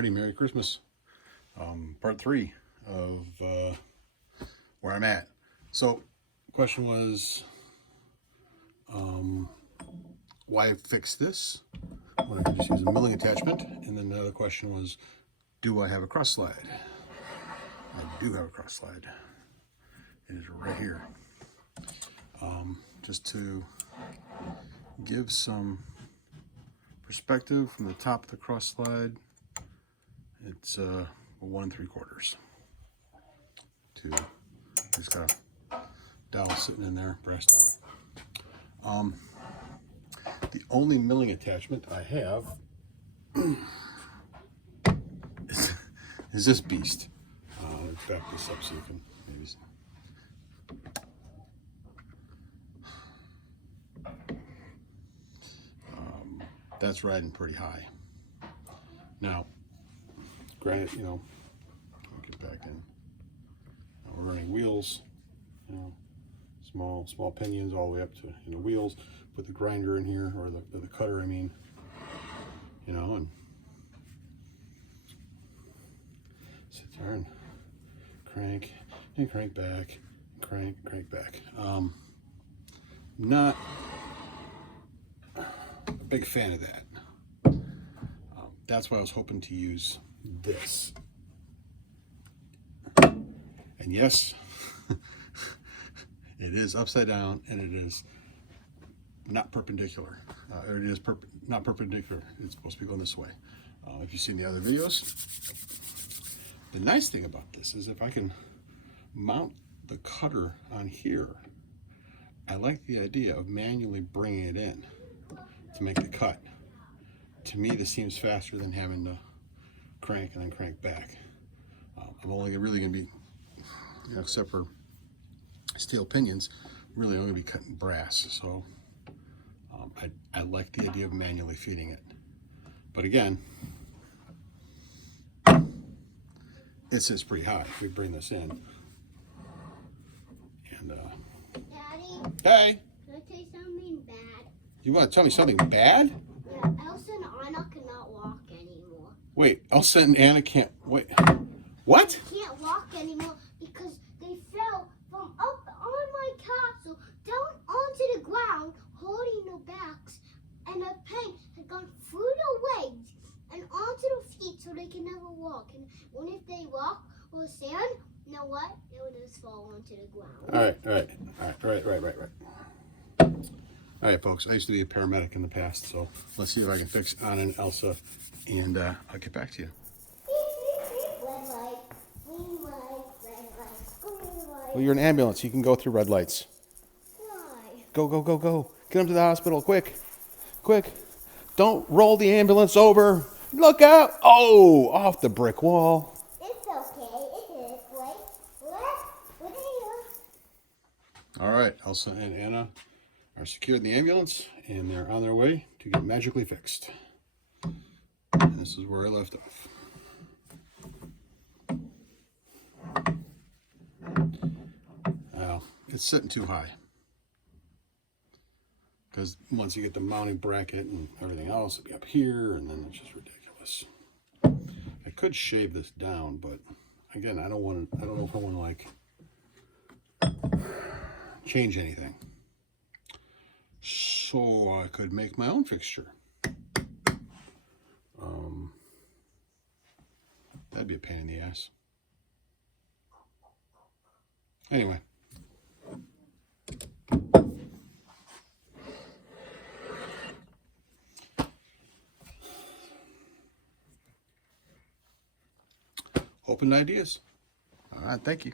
Alrighty, Merry Christmas. Part 3 of where I'm at. So, the question was why I fixed this when I could just use a milling attachment, and then the other question was, do I have a cross slide? I do have a cross slide. It is right here. Just to give some perspective from the top of the cross slide, it's a 1 3/4. It's got a dowel sitting in there, brass dowel. The only milling attachment I have is this beast. Let's back this up so you can maybe see. That's riding pretty high. Now, granted, you know, I'll get back in. Now we're running wheels, you know, small pinions all the way up to, you know, wheels. Put the grinder in here, or the cutter, I mean, you know, and sit there and crank back, crank back. Not a big fan of that. That's why I was hoping to use this. And yes, it is upside down, and it is not perpendicular. Or it is not perpendicular. It's supposed to be going this way. If you've seen the other videos, the nice thing about this is if I can mount the cutter on here, I like the idea of manually bringing it in to make the cut. To me, this seems faster than having to crank and then crank back. I'm only really going to be, you know, except for steel pinions, really only going to be cutting brass. So I like the idea of manually feeding it. But again, it sits pretty high. If we bring this in, and Daddy, hey, can I tell you something bad? You want to tell me something bad? Yeah, Elsa and Anna cannot walk anymore. Wait, Elsa and Anna can't, wait, what? They can't walk anymore because they fell from up on my castle down onto the ground, holding their backs, and the paint had gone through their legs and onto their feet, so they can never walk. And when if they walk or stand, you know what? They would just fall onto the ground. All right, folks, I used to be a paramedic in the past, so let's see if I can fix Anna and Elsa, and I'll get back to you. Red light, green light, red light, green light. Well, you're an ambulance. You can go through red lights. Why? Go, go, go, go. Get them to the hospital, quick. Quick. Don't roll the ambulance over. Look out. Oh, off the brick wall. It's okay. It is. Wait, All right, Elsa and Anna are secured in the ambulance, and they're on their way to get magically fixed. And this is where I left off. Now, it's sitting too high, because once you get the mounting bracket and everything else, it'll be up here, and then it's just ridiculous. I could shave this down, but again, I don't know if I want to like change anything. So I could make my own fixture. That'd be a pain in the ass. Anyway. Open ideas. All right, thank you.